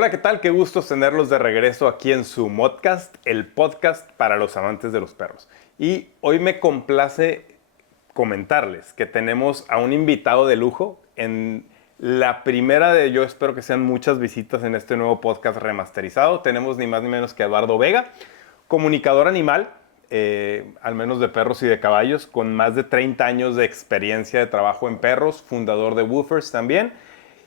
Hola, ¿qué tal? Qué gusto tenerlos de regreso aquí en su Modcast, el podcast para los amantes de los perros. Y hoy me complace comentarles que tenemos a un invitado de lujo en la primera de, yo espero que sean muchas visitas en este nuevo podcast remasterizado. Tenemos ni más ni menos que a Eduardo Vega, comunicador animal, al menos de perros y de caballos, con más de 30 años de experiencia de trabajo en perros, fundador de Woofers también.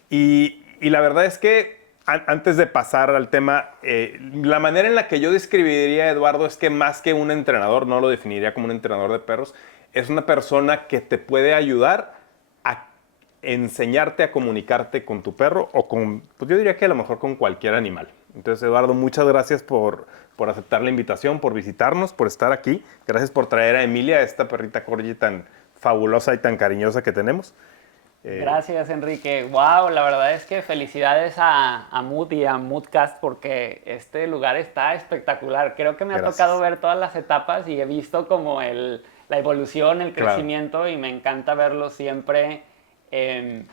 Y la verdad es que antes de pasar al tema, la manera en la que yo describiría a Eduardo es que más que un entrenador, no lo definiría como un entrenador de perros, es una persona que te puede ayudar a enseñarte a comunicarte con tu perro o con, pues yo diría que a lo mejor con cualquier animal. Entonces, Eduardo, muchas gracias por aceptar la invitación, por visitarnos, por estar aquí. Gracias por traer a Emilia, esta perrita corgi tan fabulosa y tan cariñosa que tenemos. Gracias, Enrique. Wow, la verdad es que felicidades a Mood y a Moodcast porque este lugar está espectacular. Creo que me ha tocado Gracias. ver todas las etapas y he visto como la evolución, el Claro. crecimiento y me encanta verlo siempre,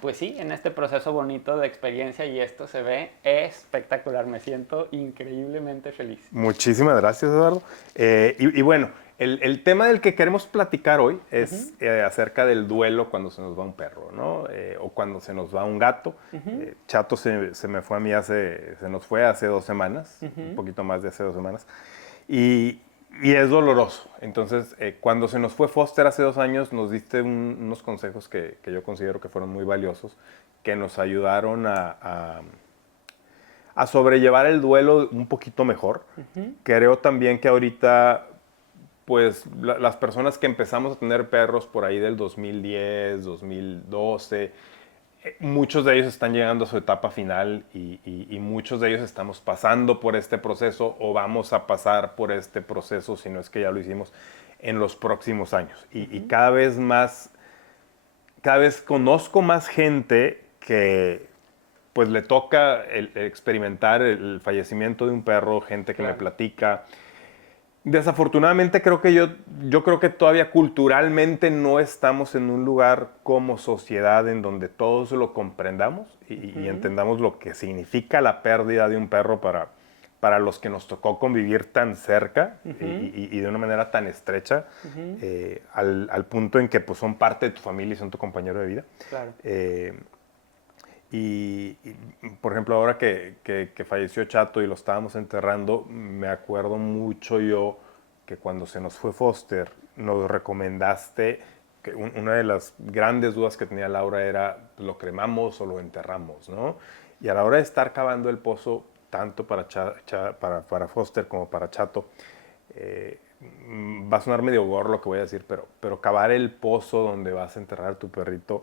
pues sí, en este proceso bonito de experiencia y esto se ve espectacular. Me siento increíblemente feliz. Muchísimas gracias, Eduardo. Y bueno, el tema del que queremos platicar hoy es acerca del duelo cuando se nos va un perro, ¿no? O cuando se nos va un gato. Chato se me fue a mí se nos fue hace 2 semanas, un poquito más de hace 2 semanas. Y es doloroso. Entonces, cuando se nos fue Foster hace 2 años, nos diste unos consejos que yo considero que fueron muy valiosos, que nos ayudaron a sobrellevar el duelo un poquito mejor. Creo también que ahorita, pues las personas que empezamos a tener perros por ahí del 2010, 2012, muchos de ellos están llegando a su etapa final y muchos de ellos estamos pasando por este proceso o vamos a pasar por este proceso, si no es que ya lo hicimos, en los próximos años. Y cada vez conozco más gente que pues le toca experimentar el fallecimiento de un perro, gente que me Claro. platica. Desafortunadamente yo creo que todavía culturalmente no estamos en un lugar como sociedad en donde todos lo comprendamos y entendamos lo que significa la pérdida de un perro para los que nos tocó convivir tan cerca y de una manera tan estrecha, al punto en que pues, son parte de tu familia y son tu compañero de vida. Claro. Por ejemplo, ahora que falleció Chato y lo estábamos enterrando, me acuerdo mucho yo que cuando se nos fue Foster, nos recomendaste que una de las grandes dudas que tenía Laura era, ¿lo cremamos o lo enterramos? ¿No? Y a la hora de estar cavando el pozo, tanto para Foster como para Chato, va a sonar medio gorro lo que voy a decir, pero cavar el pozo donde vas a enterrar a tu perrito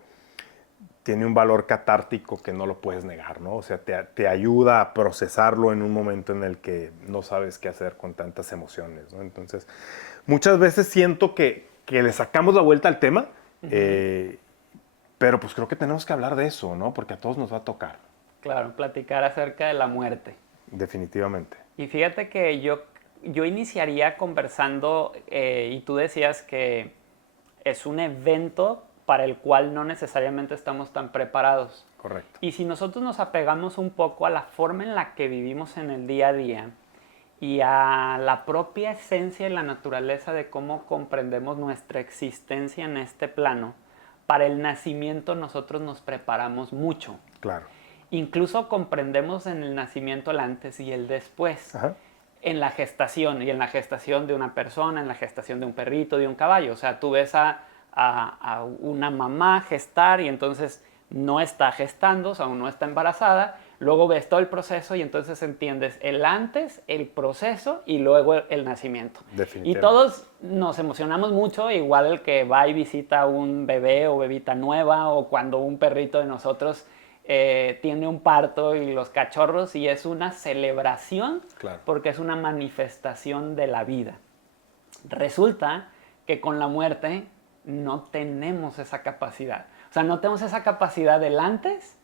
tiene un valor catártico que no lo puedes negar, ¿no? O sea, te ayuda a procesarlo en un momento en el que no sabes qué hacer con tantas emociones, ¿no? Entonces, muchas veces siento que le sacamos la vuelta al tema, pero pues creo que tenemos que hablar de eso, ¿no? Porque a todos nos va a tocar, Claro, platicar acerca de la muerte. definitivamente. Y fíjate que yo iniciaría conversando, y tú decías que es un evento para el cual no necesariamente estamos tan preparados. Correcto. Y si nosotros nos apegamos un poco a la forma en la que vivimos en el día a día y a la propia esencia y la naturaleza de cómo comprendemos nuestra existencia en este plano, para el nacimiento nosotros nos preparamos mucho. Claro. Incluso comprendemos en el nacimiento el antes y el después. Ajá. En la gestación, y en la gestación de una persona, en la gestación de un perrito, de un caballo. O sea, tú ves a una mamá gestar y entonces no está gestando, o sea, no está embarazada. Luego ves todo el proceso y entonces entiendes el antes, el proceso y luego el nacimiento. Y Definitivamente. todos nos emocionamos mucho, igual el que va y visita a un bebé o bebita nueva o cuando un perrito de nosotros tiene un parto y los cachorros, y es una celebración, Claro. porque es una manifestación de la vida. Resulta que con la muerte no tenemos esa capacidad. O sea, no tenemos esa capacidad del antes,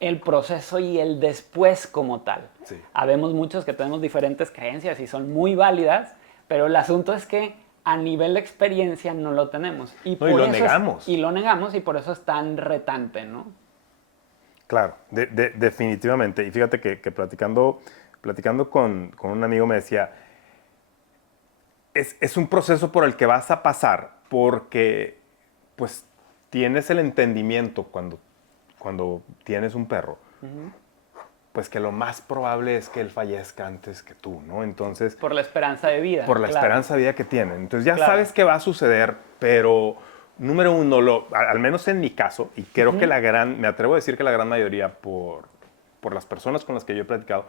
el proceso y el después como tal. Sí. Habemos muchos que tenemos diferentes creencias y son muy válidas, pero el asunto es que a nivel de experiencia no lo tenemos. No, y lo negamos. Y lo negamos y por eso es tan retante, ¿no? Claro, definitivamente. Y fíjate que platicando con un amigo me decía, es un proceso por el que vas a pasar porque pues tienes el entendimiento cuando tienes un perro, pues que lo más probable es que él fallezca antes que tú, ¿no? Entonces, Por la esperanza de vida. por la claro. esperanza de vida que tienen. Entonces ya Claro. sabes que va a suceder, pero número uno, al menos en mi caso, y creo que me atrevo a decir que la gran mayoría por las personas con las que yo he platicado,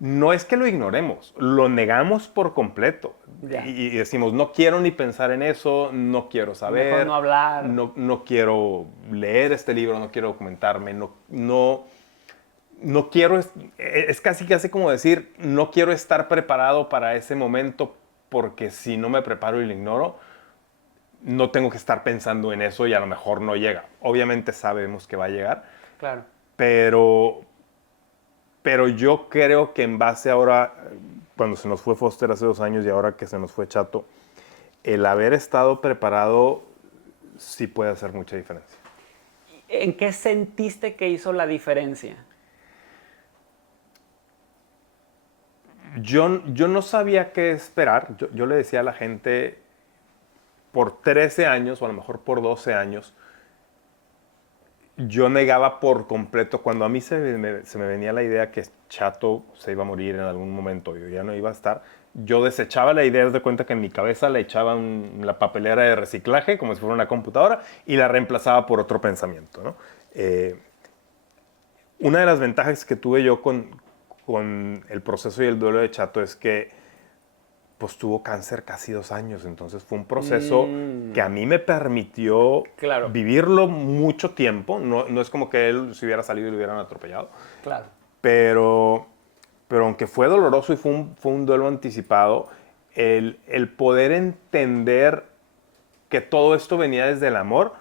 no es que lo ignoremos, lo negamos por completo. Ya. Y decimos, no quiero ni pensar en eso, no quiero saber. Mejor no hablar. No quiero leer este libro, no quiero documentarme, no quiero, es casi como decir, no quiero estar preparado para ese momento porque si no me preparo y lo ignoro, no tengo que estar pensando en eso y a lo mejor no llega. Obviamente sabemos que va a llegar, Claro. pero yo creo que en base ahora, cuando se nos fue Foster hace 2 años y ahora que se nos fue Chato, el haber estado preparado sí puede hacer mucha diferencia. ¿En qué sentiste que hizo la diferencia? Yo no sabía qué esperar. Yo le decía a la gente, por 13 años o a lo mejor por 12 años, yo negaba por completo. Cuando a mí se me venía la idea que Chato se iba a morir en algún momento, yo ya no iba a estar, yo desechaba la idea, de cuenta que en mi cabeza le echaba la papelera de reciclaje, como si fuera una computadora, y la reemplazaba por otro pensamiento, ¿no? Una de las ventajas que tuve yo con el proceso y el duelo de Chato es que pues tuvo cáncer casi 2 años, entonces fue un proceso que a mí me permitió Claro. vivirlo mucho tiempo, no es como que él se hubiera salido y lo hubieran atropellado, Claro. pero aunque fue doloroso y fue un duelo anticipado, el poder entender que todo esto venía desde el amor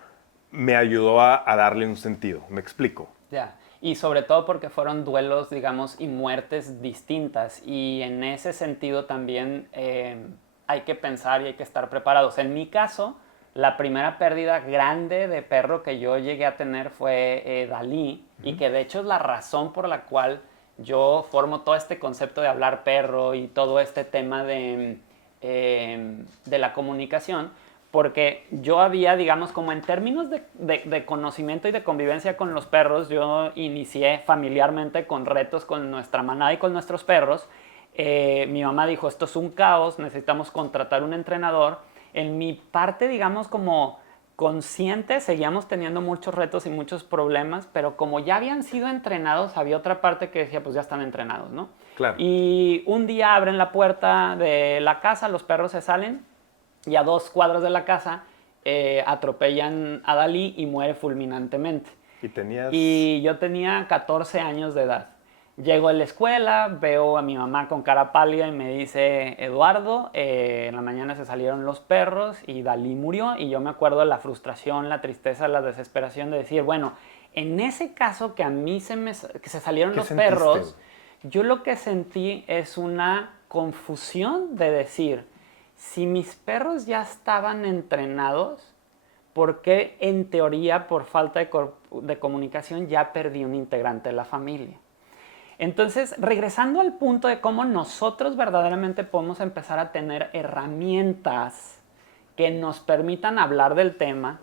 me ayudó a darle un sentido, ¿me explico? Ya. Y sobre todo porque fueron duelos, digamos, y muertes distintas. Y en ese sentido también hay que pensar y hay que estar preparados. En mi caso, la primera pérdida grande de perro que yo llegué a tener fue Dalí. Y que de hecho es la razón por la cual yo formo todo este concepto de hablar perro y todo este tema de la comunicación. Porque yo había, digamos, como en términos de conocimiento y de convivencia con los perros, yo inicié familiarmente con retos con nuestra manada y con nuestros perros. Mi mamá dijo, esto es un caos, necesitamos contratar un entrenador. En mi parte, digamos, como consciente, seguíamos teniendo muchos retos y muchos problemas, pero como ya habían sido entrenados, había otra parte que decía, pues ya están entrenados, ¿no? Claro. Y un día abren la puerta de la casa, los perros se salen, y a 2 cuadras de la casa atropellan a Dalí y muere fulminantemente. Y yo tenía 14 años de edad. Llego a la escuela, veo a mi mamá con cara pálida y me dice, Eduardo, en la mañana se salieron los perros y Dalí murió. Y yo me acuerdo de la frustración, la tristeza, la desesperación de decir, bueno, en ese caso que a mí que se salieron los perros, yo lo que sentí es una confusión de decir, si mis perros ya estaban entrenados, ¿por qué en teoría por falta de comunicación ya perdí un integrante de la familia? Entonces, regresando al punto de cómo nosotros verdaderamente podemos empezar a tener herramientas que nos permitan hablar del tema,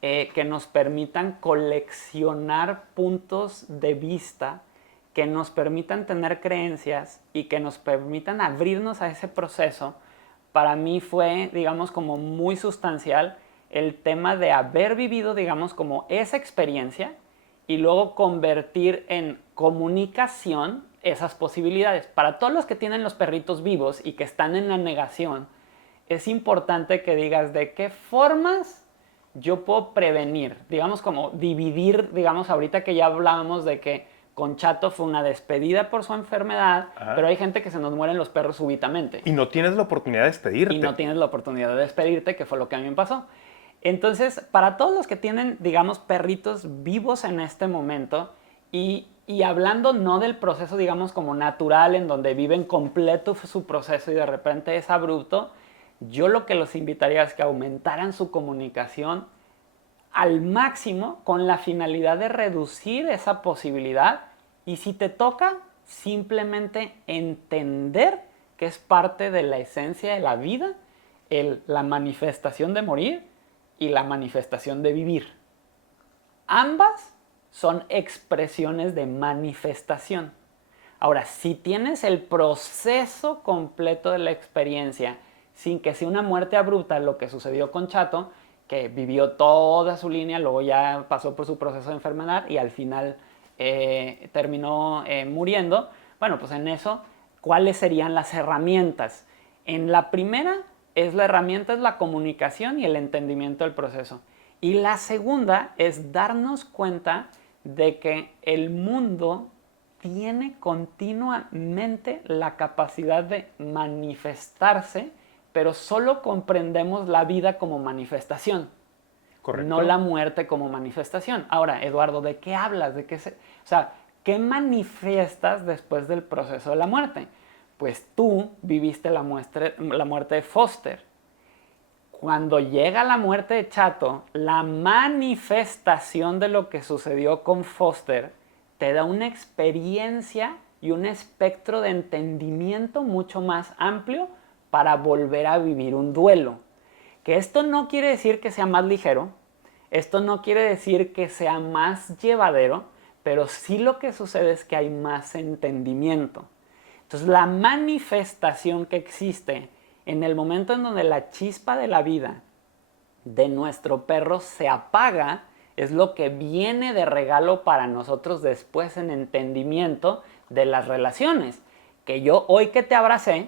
que nos permitan coleccionar puntos de vista, que nos permitan tener creencias y que nos permitan abrirnos a ese proceso. Para mí fue, digamos, como muy sustancial el tema de haber vivido, digamos, como esa experiencia y luego convertir en comunicación esas posibilidades. Para todos los que tienen los perritos vivos y que están en la negación, es importante que digas de qué formas yo puedo prevenir, digamos, como dividir, digamos, ahorita que ya hablábamos de que con Chato fue una despedida por su enfermedad, pero hay gente que se nos mueren los perros súbitamente. Y no tienes la oportunidad de despedirte. Y no tienes la oportunidad de despedirte, que fue lo que a mí me pasó. Entonces, para todos los que tienen, digamos, perritos vivos en este momento, y hablando no del proceso, digamos, como natural, en donde viven completo su proceso y de repente es abrupto, yo lo que los invitaría es que aumentaran su comunicación, al máximo con la finalidad de reducir esa posibilidad y si te toca, simplemente entender que es parte de la esencia de la vida, la manifestación de morir y la manifestación de vivir. Ambas son expresiones de manifestación. Ahora, si tienes el proceso completo de la experiencia sin que sea una muerte abrupta, lo que sucedió con Chato, que vivió toda su línea, luego ya pasó por su proceso de enfermedad y al final terminó muriendo, bueno, pues en eso, ¿cuáles serían las herramientas? En la primera, la herramienta es la comunicación y el entendimiento del proceso. Y la segunda es darnos cuenta de que el mundo tiene continuamente la capacidad de manifestarse, pero solo comprendemos la vida como manifestación. Correcto. No la muerte como manifestación. Ahora, Eduardo, ¿de qué hablas? O sea, ¿qué manifiestas después del proceso de la muerte? Pues tú viviste la muerte de Foster. Cuando llega la muerte de Chato, la manifestación de lo que sucedió con Foster te da una experiencia y un espectro de entendimiento mucho más amplio para volver a vivir un duelo. Que esto no quiere decir que sea más ligero, esto no quiere decir que sea más llevadero, pero sí lo que sucede es que hay más entendimiento. Entonces la manifestación que existe en el momento en donde la chispa de la vida de nuestro perro se apaga, es lo que viene de regalo para nosotros después en entendimiento de las relaciones. Que yo hoy que te abracé,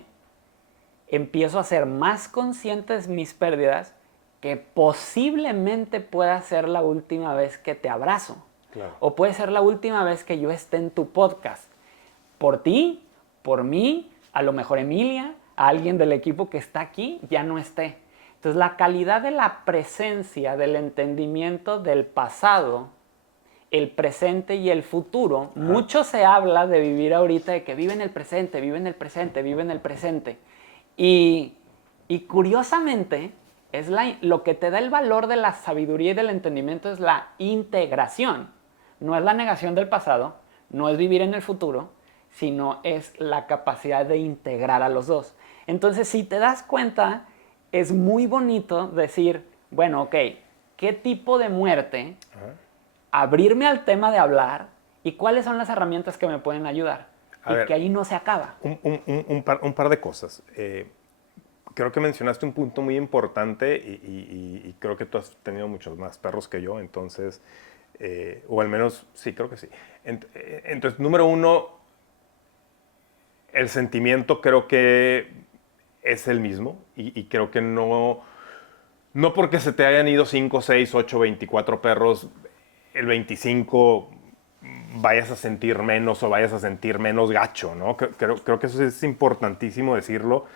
empiezo a ser más consciente de mis pérdidas, que posiblemente pueda ser la última vez que te abrazo. Claro. O puede ser la última vez que yo esté en tu podcast. Por ti, por mí, a lo mejor Emilia, a alguien del equipo que está aquí, ya no esté. Entonces la calidad de la presencia, del entendimiento del pasado, el presente y el futuro, mucho se habla de vivir ahorita, de que vive en el presente, vive en el presente, vive en el presente. Y curiosamente, lo que te da el valor de la sabiduría y del entendimiento es la integración. No es la negación del pasado, no es vivir en el futuro, sino es la capacidad de integrar a los dos. Entonces, si te das cuenta, es muy bonito decir, bueno, ok, ¿qué tipo de muerte? Abrirme al tema de hablar y cuáles son las herramientas que me pueden ayudar. Y que ahí no se acaba. Un par de cosas. Creo que mencionaste un punto muy importante y creo que tú has tenido muchos más perros que yo, entonces, o al menos, sí, creo que sí. Entonces, número uno, el sentimiento creo que es el mismo y creo que no porque se te hayan ido 5, 6, 8, 24 perros, el 25 vayas a sentir menos o vayas a sentir menos gacho, ¿no? Creo que eso es importantísimo decirlo.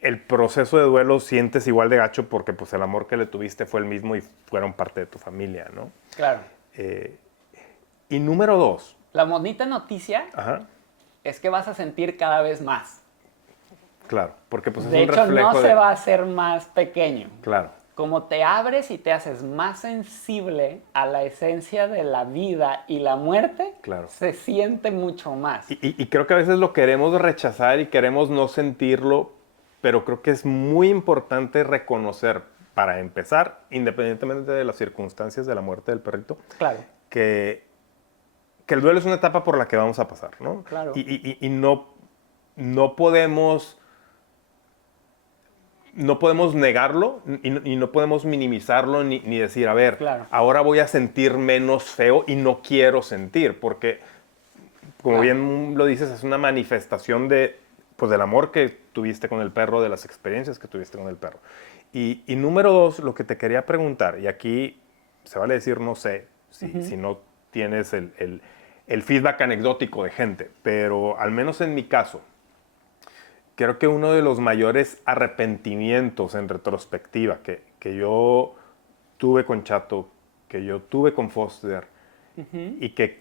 El proceso de duelo sientes igual de gacho porque pues el amor que le tuviste fue el mismo y fueron parte de tu familia, ¿no? Claro. Y número 2. La bonita noticia es que vas a sentir cada vez más. Claro, porque pues es de un hecho, reflejo no se va a hacer más pequeño. Claro. Como te abres y te haces más sensible a la esencia de la vida y la muerte, claro, se siente mucho más. Y creo que a veces lo queremos rechazar y queremos no sentirlo, pero creo que es muy importante reconocer, para empezar, independientemente de las circunstancias de la muerte del perrito, claro, que el duelo es una etapa por la que vamos a pasar, ¿no? Claro. Y no podemos negarlo y no podemos minimizarlo ni decir, a ver, claro, ahora voy a sentir menos feo y no quiero sentir, porque, como claro, bien lo dices, es una manifestación del amor que tuviste con el perro, de las experiencias que tuviste con el perro. Y número 2, lo que te quería preguntar, y aquí se vale decir no sé, si no tienes el feedback anecdótico de gente, pero al menos en mi caso, creo que uno de los mayores arrepentimientos en retrospectiva que yo tuve con Chato, que yo tuve con Foster, y que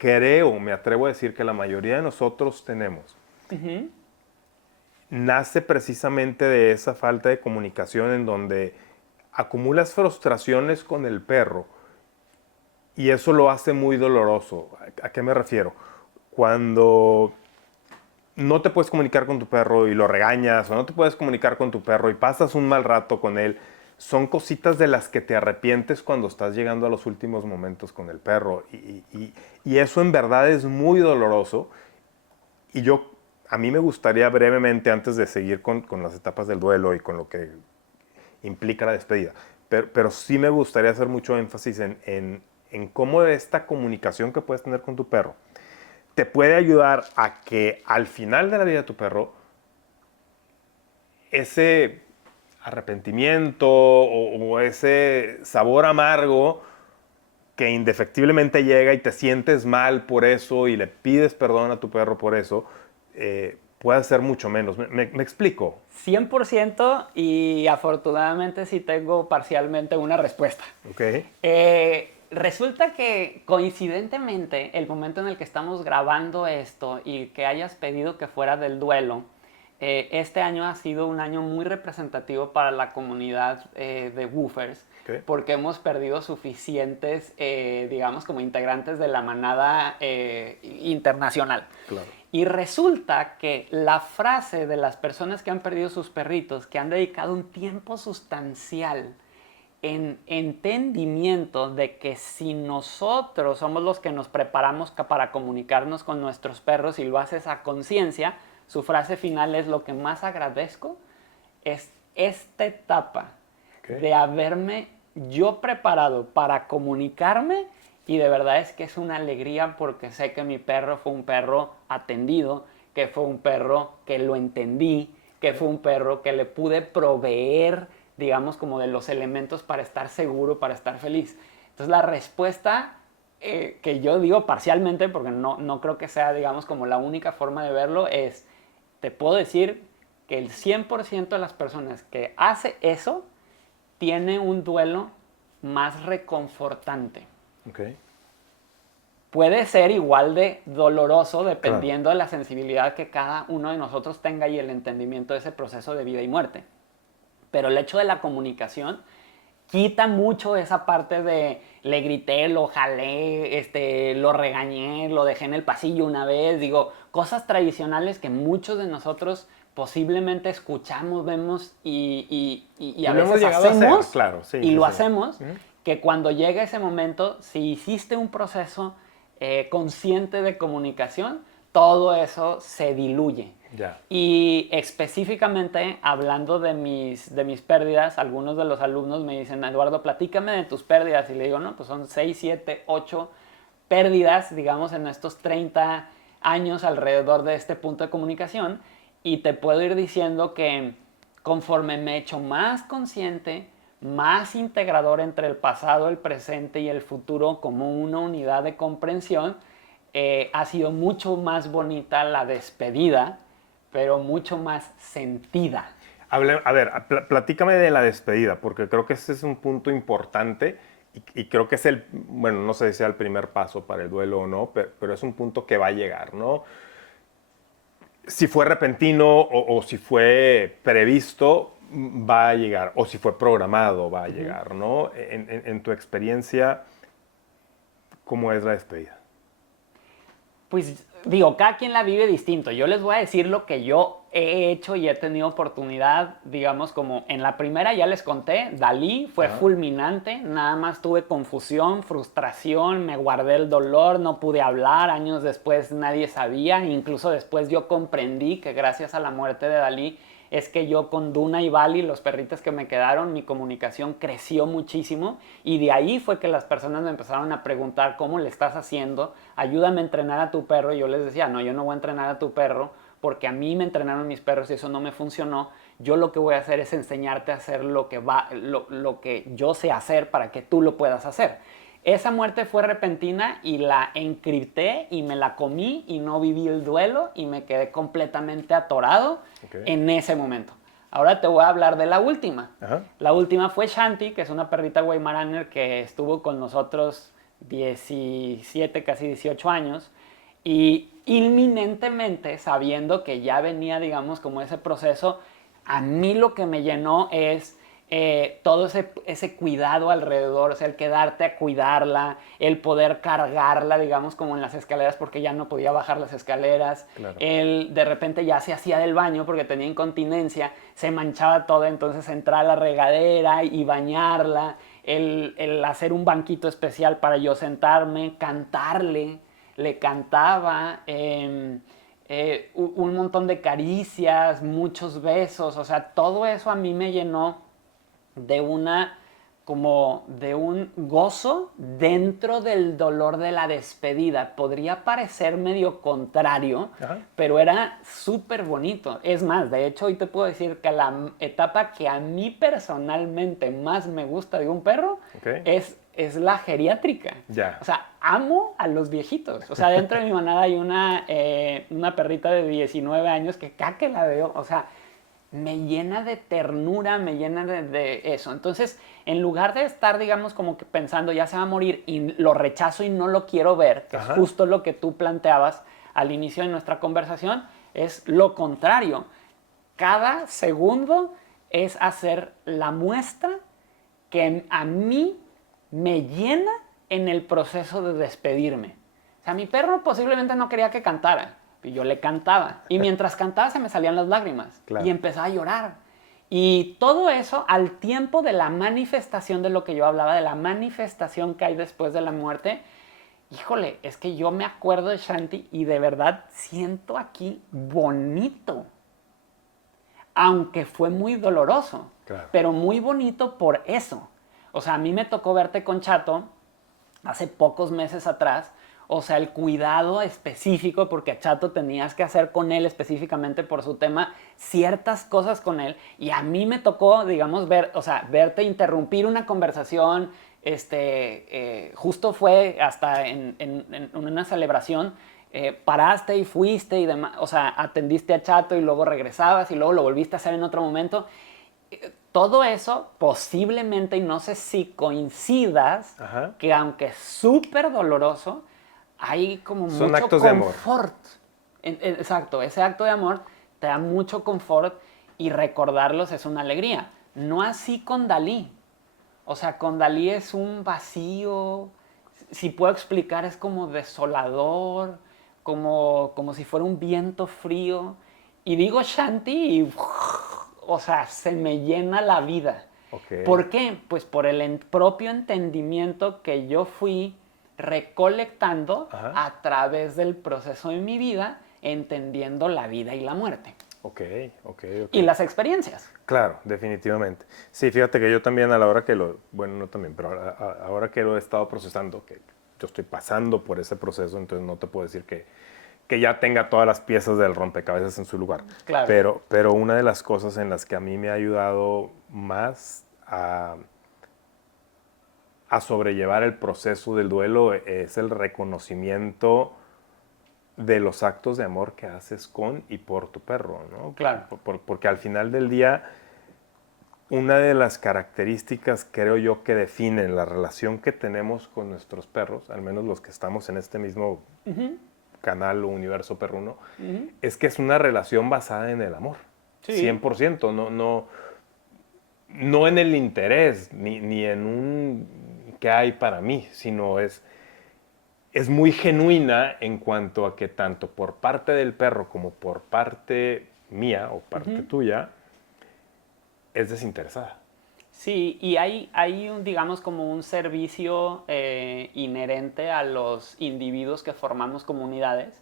me atrevo a decir que la mayoría de nosotros tenemos, nace precisamente de esa falta de comunicación en donde acumulas frustraciones con el perro y eso lo hace muy doloroso. ¿A qué me refiero? Cuando no te puedes comunicar con tu perro y lo regañas, o no te puedes comunicar con tu perro y pasas un mal rato con él, son cositas de las que te arrepientes cuando estás llegando a los últimos momentos con el perro. Y eso en verdad es muy doloroso. Y a mí me gustaría brevemente, antes de seguir con las etapas del duelo y con lo que implica la despedida, pero sí me gustaría hacer mucho énfasis en cómo esta comunicación que puedes tener con tu perro te puede ayudar a que al final de la vida de tu perro ese arrepentimiento o ese sabor amargo que indefectiblemente llega y te sientes mal por eso y le pides perdón a tu perro por eso, puede ser mucho menos. ¿Me explico? 100% y afortunadamente sí tengo parcialmente una respuesta. Ok. Resulta que coincidentemente el momento en el que estamos grabando esto y que hayas pedido que fuera del duelo, este año ha sido un año muy representativo para la comunidad de woofers, Okay. porque hemos perdido suficientes, digamos, como integrantes de la manada internacional. Claro. Y resulta que la frase de las personas que han perdido sus perritos, que han dedicado un tiempo sustancial en entendimiento de que si nosotros somos los que nos preparamos para comunicarnos con nuestros perros y lo haces a conciencia, su frase final es: lo que más agradezco es esta etapa de haberme yo preparado para comunicarme, y de verdad es que es una alegría porque sé que mi perro fue un perro atendido, que fue un perro que lo entendí, que fue un perro que le pude proveer, digamos, como de los elementos para estar seguro, para estar feliz. Entonces la respuesta que yo digo parcialmente, porque no creo que sea, digamos, como la única forma de verlo, es: te puedo decir que el 100% de las personas que hace eso tiene un duelo más reconfortante. Okay. Puede ser igual de doloroso dependiendo de la sensibilidad que cada uno de nosotros tenga y el entendimiento de ese proceso de vida y muerte. Pero el hecho de la comunicación quita mucho esa parte de le grité, lo jalé, lo regañé, lo dejé en el pasillo una vez. Digo, cosas tradicionales que muchos de nosotros posiblemente escuchamos, vemos y a veces hacemos, claro, sí, y sí, lo sí. hacemos, que cuando llega ese momento, si hiciste un proceso consciente de comunicación, todo eso se diluye. Ya. Y específicamente hablando de mis pérdidas, algunos de los alumnos me dicen: Eduardo, platícame de tus pérdidas. Y le digo: no, pues son 6, 7, 8 pérdidas, digamos, en estos 30 años alrededor de este punto de comunicación. Y te puedo ir diciendo que conforme me he hecho más consciente, más integrador entre el pasado, el presente y el futuro como una unidad de comprensión, ha sido mucho más bonita la despedida, pero mucho más sentida. A ver, platícame de la despedida, porque creo que ese es un punto importante y creo que es bueno, no sé si sea el primer paso para el duelo o no, pero es un punto que va a llegar, ¿no? Si fue repentino o si fue previsto, va a llegar, o si fue programado, va a llegar, ¿no? En tu experiencia, ¿cómo es la despedida? Pues digo, cada quien la vive distinto. Yo les voy a decir lo que yo he hecho y he tenido oportunidad, digamos, como en la primera ya les conté, Dalí fue fulminante, nada más tuve confusión, frustración, me guardé el dolor, no pude hablar, años después nadie sabía, incluso después yo comprendí que gracias a la muerte de Dalí es que yo con Duna y Bali, los perritos que me quedaron, mi comunicación creció muchísimo, y de ahí fue que las personas me empezaron a preguntar: ¿cómo le estás haciendo? Ayúdame a entrenar a tu perro. Y yo les decía: no, yo no voy a entrenar a tu perro porque a mí me entrenaron mis perros y eso no me funcionó. Yo lo que voy a hacer es enseñarte a hacer lo que yo sé hacer para que tú lo puedas hacer. Esa muerte fue repentina y la encripté y me la comí y no viví el duelo y me quedé completamente atorado en ese momento. Ahora te voy a hablar de la última. La última fue Shanti, que es una perrita Weimaraner que estuvo con nosotros 17, casi 18 años, y inminentemente, sabiendo que ya venía, digamos, como ese proceso, a mí lo que me llenó es todo ese cuidado alrededor, o sea, el quedarte a cuidarla, el poder cargarla, digamos, como en las escaleras porque ya no podía bajar las escaleras, Claro. él de repente ya se hacía del baño porque tenía incontinencia, se manchaba toda, entonces entrar a la regadera y bañarla, el hacer un banquito especial para yo sentarme, cantarle, le cantaba, un montón de caricias, muchos besos, o sea, todo eso a mí me llenó de como de un gozo dentro del dolor de la despedida. Podría parecer medio contrario, Ajá. pero era súper bonito. Es más, de hecho, hoy te puedo decir que la etapa que a mí personalmente más me gusta de un perro Ok. es la geriátrica. Ya. O sea, amo a los viejitos. O sea, dentro de mi manada hay una perrita de 19 años que cada que la veo, o sea, me llena de ternura, me llena de eso. Entonces, en lugar de estar, digamos, como que pensando ya se va a morir y lo rechazo y no lo quiero ver, que Ajá. es justo lo que tú planteabas al inicio de nuestra conversación, es lo contrario. Cada segundo es hacer la muestra que a mí me llena en el proceso de despedirme. O sea, mi perro posiblemente no quería que cantara, y yo le cantaba. Y mientras cantaba se me salían las lágrimas. Claro. Y empezaba a llorar. Y todo eso al tiempo de la manifestación de lo que yo hablaba, de la manifestación que hay después de la muerte. Híjole, es que yo me acuerdo de Shanti y de verdad siento aquí bonito. Aunque fue muy doloroso, Claro. pero muy bonito por eso. O sea, a mí me tocó verte con Chato hace pocos meses atrás. O sea, el cuidado específico, porque a Chato tenías que hacer con él específicamente por su tema ciertas cosas con él. Y a mí me tocó, digamos, verte interrumpir una conversación. Justo fue hasta en una celebración, paraste y fuiste y demás. O sea, atendiste a Chato y luego regresabas y luego lo volviste a hacer en otro momento. Todo eso posiblemente, y no sé si coincidas, Ajá. que aunque es súper doloroso, hay como Son mucho actos de amor. confort. Exacto, ese acto de amor te da mucho confort y recordarlos es una alegría. No así con Dalí. O sea, con Dalí es un vacío, si puedo explicar, es como desolador, como si fuera un viento frío. Y digo Shanti y, o sea, se me llena la vida. Ok. ¿Por qué? Pues por el propio entendimiento que yo fui recolectando Ajá. a través del proceso de mi vida, entendiendo la vida y la muerte. Ok, ok, ok. Y las experiencias. Claro, definitivamente. Sí, fíjate que yo también a la hora que bueno, no también, pero ahora que lo he estado procesando, que yo estoy pasando por ese proceso, entonces no te puedo decir que ya tenga todas las piezas del rompecabezas en su lugar. Claro. Pero una de las cosas en las que a mí me ha ayudado más a sobrellevar el proceso del duelo es el reconocimiento de los actos de amor que haces con y por tu perro, ¿no? Claro. Porque al final del día, una de las características, creo yo, que definen la relación que tenemos con nuestros perros, al menos los que estamos en este mismo canal o universo perruno, es que es una relación basada en el amor. Sí. 100%, no en el interés, ni en un qué hay para mí, sino es muy genuina en cuanto a que tanto por parte del perro como por parte mía o parte tuya es desinteresada. Sí, y hay digamos, como un servicio inherente a los individuos que formamos comunidades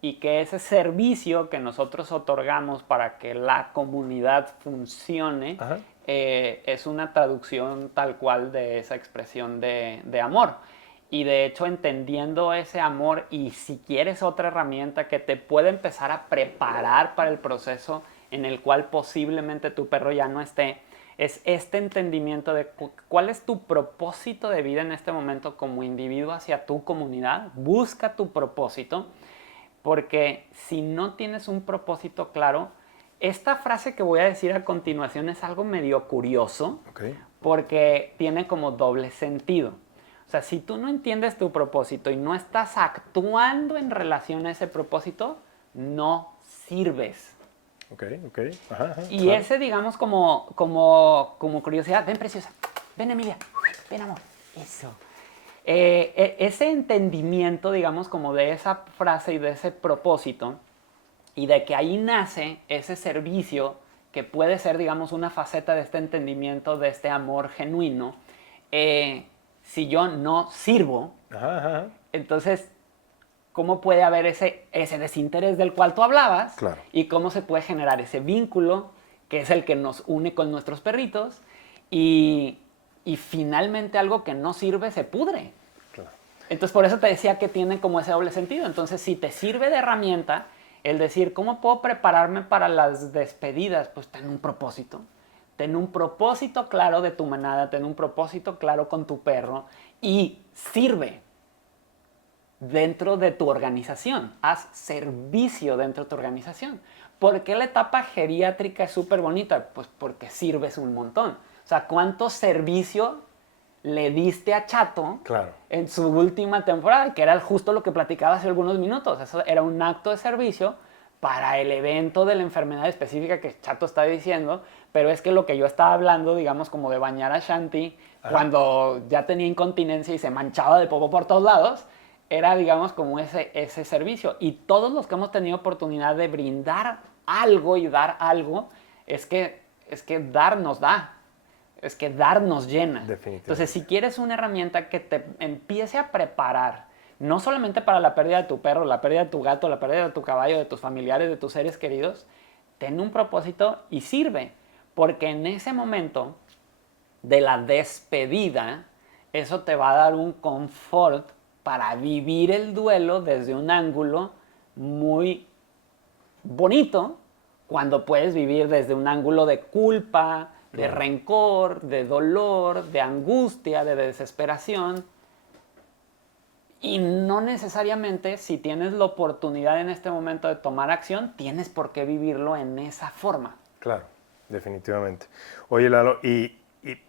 y que ese servicio que nosotros otorgamos para que la comunidad funcione es una traducción tal cual de esa expresión de amor. Y de hecho, entendiendo ese amor y si quieres otra herramienta que te puede empezar a preparar para el proceso en el cual posiblemente tu perro ya no esté, es este entendimiento de cuál es tu propósito de vida en este momento como individuo hacia tu comunidad. Busca tu propósito, porque si no tienes un propósito claro, esta frase que voy a decir a continuación es algo medio curioso, porque tiene como doble sentido. O sea, si tú no entiendes tu propósito y no estás actuando en relación a ese propósito, no sirves. Ok, ok. Ajá, ajá, Y claro. ese, digamos, como curiosidad, ven preciosa, ven Emilia, ven amor, eso. Ese entendimiento, digamos, como de esa frase y de ese propósito, y de que ahí nace ese servicio que puede ser, digamos, una faceta de este entendimiento, de este amor genuino. Si yo no sirvo, Ajá, ajá. entonces, ¿cómo puede haber ese desinterés del cual tú hablabas? Claro. Y cómo se puede generar ese vínculo que es el que nos une con nuestros perritos. Y, y finalmente algo que no sirve se pudre. Claro. Entonces, por eso te decía que tiene como ese doble sentido. Entonces, si te sirve de herramienta el decir, ¿cómo puedo prepararme para las despedidas? Pues ten un propósito. Ten un propósito claro de tu manada, ten un propósito claro con tu perro y sirve dentro de tu organización. Haz servicio dentro de tu organización. ¿Por qué la etapa geriátrica es súper bonita? Pues porque sirves un montón. O sea, ¿cuánto servicio le diste a Chato Claro. en su última temporada? Que era justo lo que platicaba hace algunos minutos. Eso era un acto de servicio para el evento de la enfermedad específica que Chato está diciendo, pero es que lo que yo estaba hablando, digamos, como de bañar a Shanti cuando ya tenía incontinencia y se manchaba de popó por todos lados, era, digamos, como ese servicio. Y todos los que hemos tenido oportunidad de brindar algo y dar algo, es que dar nos da. Es que dar nos llena. Definitivamente. Entonces, si quieres una herramienta que te empiece a preparar, no solamente para la pérdida de tu perro, la pérdida de tu gato, la pérdida de tu caballo, de tus familiares, de tus seres queridos, ten un propósito y sirve. Porque en ese momento de la despedida, eso te va a dar un confort para vivir el duelo desde un ángulo muy bonito, cuando puedes vivir desde un ángulo de culpa, de rencor, de dolor, de angustia, de desesperación. Y no necesariamente, si tienes la oportunidad en este momento de tomar acción, tienes por qué vivirlo en esa forma. Claro, definitivamente. Oye, Lalo, y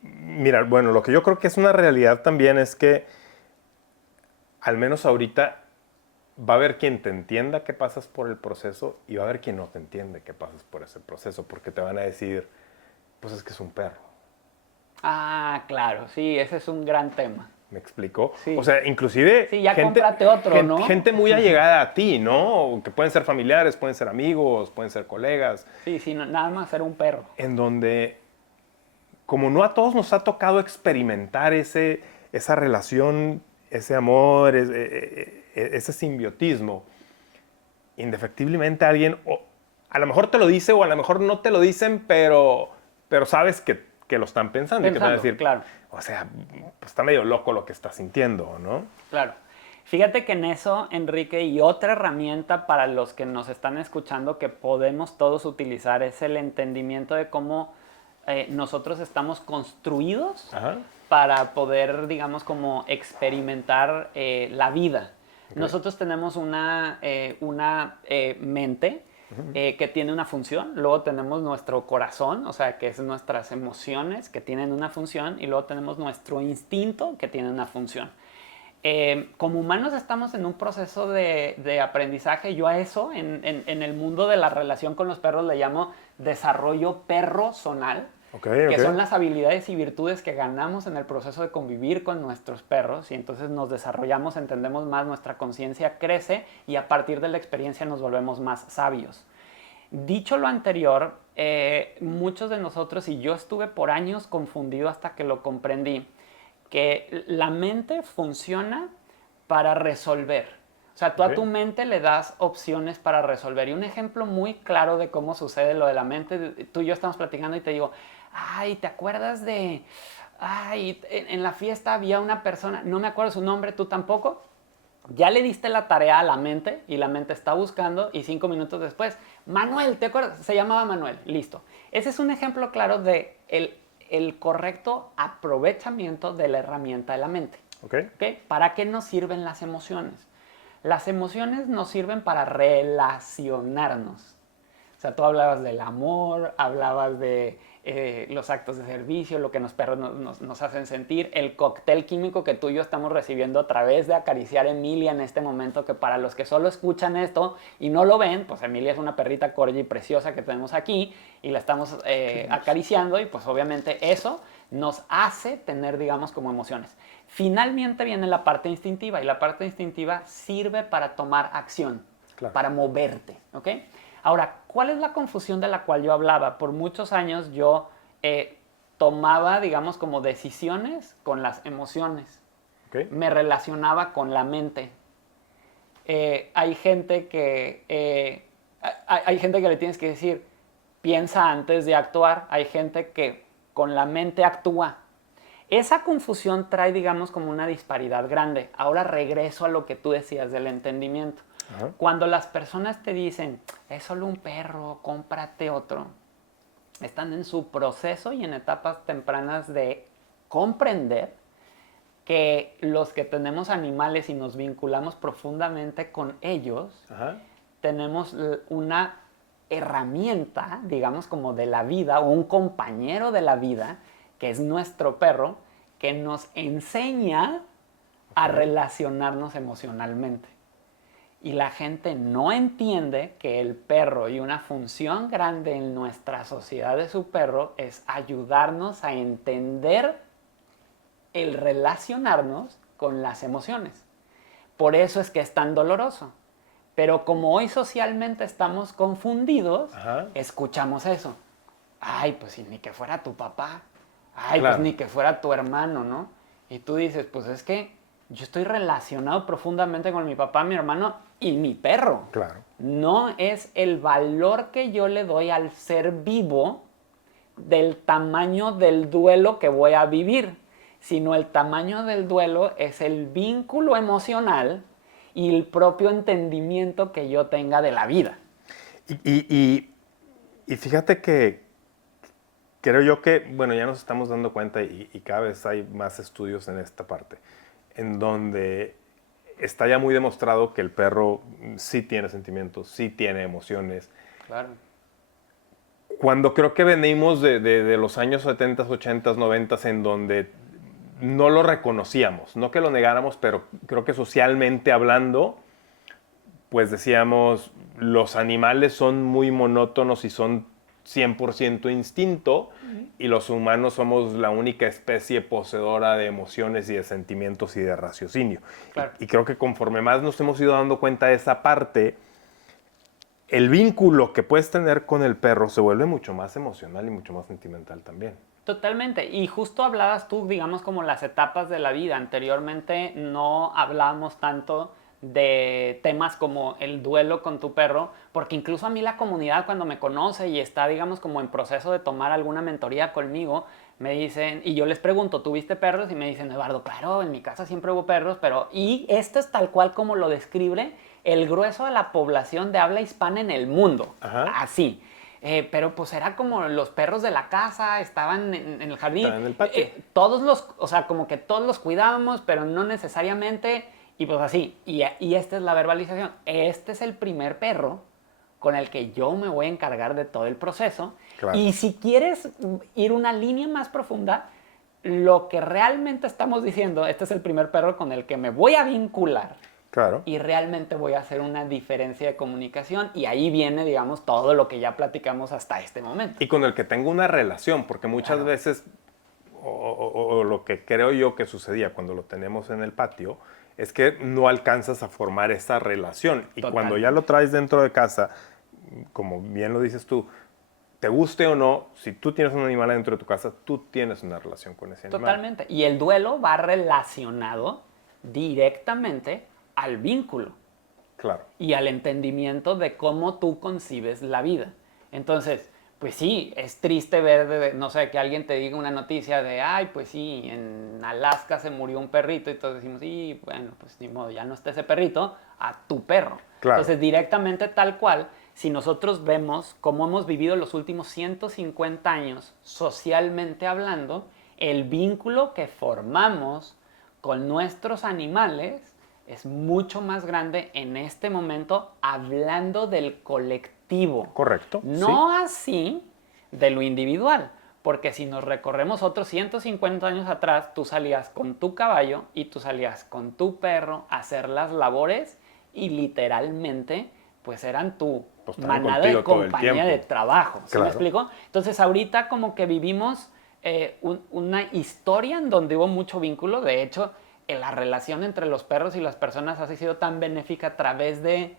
mira, bueno, lo que yo creo que es una realidad también es que, al menos ahorita, va a haber quien te entienda que pasas por el proceso y va a haber quien no te entiende que pasas por ese proceso, porque te van a decir, pues es que es un perro. Ah, claro, sí, ese es un gran tema. ¿Me explico? Sí. O sea, inclusive Sí, ya cómprate otro, ¿no? gente muy allegada a ti, ¿no? Que pueden ser familiares, pueden ser amigos, pueden ser colegas, Sí, sí, nada más ser un perro. en donde, como no a todos nos ha tocado experimentar esa relación, ese amor, ese simbiotismo, indefectiblemente alguien, a lo mejor te lo dice o a lo mejor no te lo dicen, pero sabes que lo están pensando y que te van a decir, claro. o sea, pues está medio loco lo que está sintiendo, ¿no? Claro. Fíjate que en eso, Enrique, y otra herramienta para los que nos están escuchando que podemos todos utilizar es el entendimiento de cómo nosotros estamos construidos Ajá. para poder, digamos, como experimentar la vida. Okay. Nosotros tenemos una mente que tiene una función, luego tenemos nuestro corazón, o sea, que es nuestras emociones que tienen una función, y luego tenemos nuestro instinto que tiene una función. Como humanos estamos en un proceso de aprendizaje. Yo a eso, en el mundo de la relación con los perros, le llamo desarrollo perrosonal. Que son las habilidades y virtudes que ganamos en el proceso de convivir con nuestros perros, y entonces nos desarrollamos, entendemos más, nuestra conciencia crece y a partir de la experiencia nos volvemos más sabios. Dicho lo anterior, muchos de nosotros, y yo estuve por años confundido hasta que lo comprendí, que la mente funciona para resolver. O sea, tú a tu mente le das opciones para resolver. Y un ejemplo muy claro de cómo sucede lo de la mente, tú y yo estamos platicando y te digo, ay, ¿te acuerdas de...? Ay, en la fiesta había una persona, no me acuerdo su nombre, tú tampoco. Ya le diste la tarea a la mente y la mente está buscando, y 5 minutos después, Manuel, ¿te acuerdas? Se llamaba Manuel, listo. Ese es un ejemplo claro de el correcto aprovechamiento de la herramienta de la mente. ¿Okay? ¿Para qué nos sirven las emociones? Las emociones nos sirven para relacionarnos. O sea, tú hablabas del amor, hablabas de los actos de servicio, lo que los perros nos hacen sentir, el cóctel químico que tú y yo estamos recibiendo a través de acariciar a Emilia en este momento, que para los que solo escuchan esto y no lo ven, pues Emilia es una perrita corgi preciosa que tenemos aquí y la estamos acariciando, y pues obviamente eso nos hace tener, digamos, como emociones. Finalmente viene la parte instintiva, y la parte instintiva sirve para tomar acción, claro, para moverte, ¿ok? Ahora, ¿cuál es la confusión de la cual yo hablaba? Por muchos años yo tomaba, digamos, como decisiones con las emociones. Okay. Me relacionaba con la mente. Hay gente que le tienes que decir, piensa antes de actuar. Hay gente que con la mente actúa. Esa confusión trae, digamos, como una disparidad grande. Ahora regreso a lo que tú decías del entendimiento. Ajá. Cuando las personas te dicen, es solo un perro, cómprate otro, están en su proceso y en etapas tempranas de comprender que los que tenemos animales y nos vinculamos profundamente con ellos, ajá, tenemos una herramienta, digamos, como de la vida, o un compañero de la vida, que es nuestro perro, que nos enseña a relacionarnos emocionalmente. Y la gente no entiende que el perro, y una función grande en nuestra sociedad de su perro, es ayudarnos a entender el relacionarnos con las emociones. Por eso es que es tan doloroso. Pero como hoy socialmente estamos confundidos, ajá, escuchamos eso. Ay, pues si ni que fuera tu papá. Ay, claro, pues ni que fuera tu hermano, ¿no? Y tú dices, pues es que yo estoy relacionado profundamente con mi papá, mi hermano y mi perro. Claro. No es el valor que yo le doy al ser vivo del tamaño del duelo que voy a vivir, sino el tamaño del duelo es el vínculo emocional y el propio entendimiento que yo tenga de la vida. Y fíjate que creo yo que, bueno, ya nos estamos dando cuenta y cada vez hay más estudios en esta parte, en donde está ya muy demostrado que el perro sí tiene sentimientos, sí tiene emociones. Claro. Cuando creo que venimos de los años 70, 80, 90, en donde no lo reconocíamos, no que lo negáramos, pero creo que socialmente hablando, pues decíamos, los animales son muy monótonos y son 100% instinto, y los humanos somos la única especie poseedora de emociones y de sentimientos y de raciocinio. Claro. Y creo que conforme más nos hemos ido dando cuenta de esa parte, el vínculo que puedes tener con el perro se vuelve mucho más emocional y mucho más sentimental también. Totalmente. Y justo hablabas tú, digamos, como las etapas de la vida. Anteriormente no hablábamos tanto de temas como el duelo con tu perro, porque incluso a mí la comunidad, cuando me conoce y está, digamos, como en proceso de tomar alguna mentoría conmigo, me dicen, y yo les pregunto, ¿tuviste perros? Y me dicen, Eduardo, claro, en mi casa siempre hubo perros, pero... Y esto es tal cual como lo describe el grueso de la población de habla hispana en el mundo. Ajá. Así. Pero pues era como los perros de la casa, estaban en el jardín. Estaban en el patio. Todos los, o sea, como que todos los cuidábamos, pero no necesariamente... Y pues así, y esta es la verbalización. Este es el primer perro con el que yo me voy a encargar de todo el proceso. Claro. Y si quieres ir una línea más profunda, lo que realmente estamos diciendo, este es el primer perro con el que me voy a vincular. Claro. Y realmente voy a hacer una diferencia de comunicación. Y ahí viene, digamos, todo lo que ya platicamos hasta este momento. Y con el que tengo una relación, porque muchas veces, o lo que creo yo que sucedía cuando lo tenemos en el patio, es que no alcanzas a formar esa relación. Y totalmente, cuando ya lo traes dentro de casa, como bien lo dices tú, te guste o no, si tú tienes un animal dentro de tu casa, tú tienes una relación con ese animal. Totalmente. Y el duelo va relacionado directamente al vínculo. Claro. Y al entendimiento de cómo tú concibes la vida. Entonces, pues sí, es triste ver, no sé, que alguien te diga una noticia de, ay, pues sí, en Alaska se murió un perrito, y todos decimos, sí, bueno, pues ni modo, ya no está ese perrito, a tu perro. Claro. Entonces, directamente tal cual, si nosotros vemos cómo hemos vivido los últimos 150 años, socialmente hablando, el vínculo que formamos con nuestros animales es mucho más grande en este momento, hablando del colectivo colectivo. Correcto. No sí. así de lo individual. Porque si nos recorremos otros 150 años atrás, tú salías con tu caballo y tú salías con tu perro a hacer las labores y literalmente pues eran tu Pues estaban manada de contigo todo el compañía de tiempo. trabajo. ¿Sí me Claro. explico? Entonces ahorita como que vivimos una historia en donde hubo mucho vínculo. De hecho, la relación entre los perros y las personas ha sido tan benéfica a través de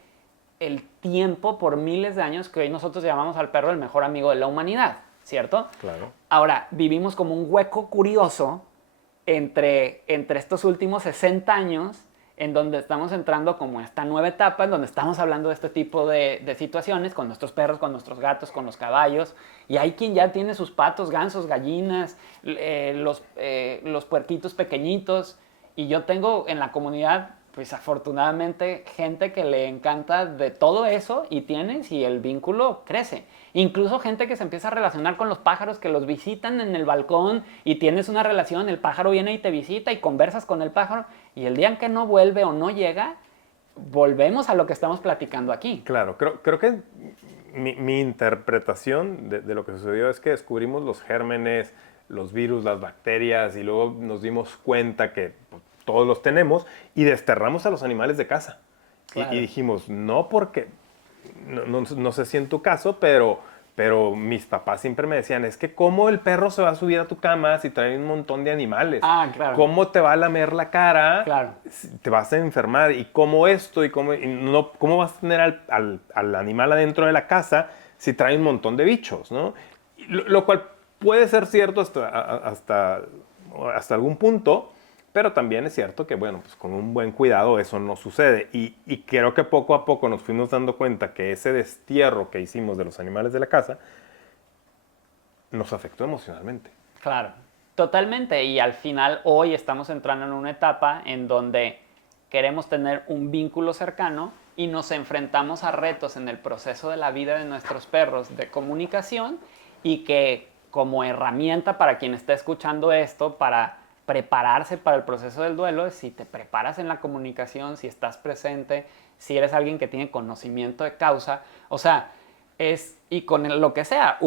el tiempo por miles de años que hoy nosotros llamamos al perro el mejor amigo de la humanidad, ¿cierto? Claro. Ahora, vivimos como un hueco curioso entre estos últimos 60 años en donde estamos entrando como esta nueva etapa, en donde estamos hablando de este tipo de situaciones con nuestros perros, con nuestros gatos, con los caballos, y hay quien ya tiene sus patos, gansos, gallinas, los puerquitos pequeñitos, y yo tengo en la comunidad, pues afortunadamente, gente que le encanta de todo eso y tienes y el vínculo crece. Incluso gente que se empieza a relacionar con los pájaros que los visitan en el balcón y tienes una relación, el pájaro viene y te visita y conversas con el pájaro y el día en que no vuelve o no llega, volvemos a lo que estamos platicando aquí. Claro, creo que mi interpretación de lo que sucedió es que descubrimos los gérmenes, los virus, las bacterias y luego nos dimos cuenta que pues, todos los tenemos y desterramos a los animales de casa. Claro. Y dijimos, no porque, no sé si en tu caso, pero mis papás siempre me decían, es que cómo el perro se va a subir a tu cama si trae un montón de animales. Ah, claro. ¿Cómo te va a lamer la cara? Claro. Te vas a enfermar. ¿Y cómo esto? ¿Cómo vas a tener al animal adentro de la casa si trae un montón de bichos? ¿No? Lo cual puede ser cierto hasta algún punto, pero también es cierto que, bueno, pues con un buen cuidado eso no sucede. Y creo que poco a poco nos fuimos dando cuenta que ese destierro que hicimos de los animales de la casa nos afectó emocionalmente. Claro, totalmente. Y al final hoy estamos entrando en una etapa en donde queremos tener un vínculo cercano y nos enfrentamos a retos en el proceso de la vida de nuestros perros de comunicación y que como herramienta para quien está escuchando esto, para prepararse para el proceso del duelo, si te preparas en la comunicación, si estás presente, si eres alguien que tiene conocimiento de causa, o sea, y con lo que sea,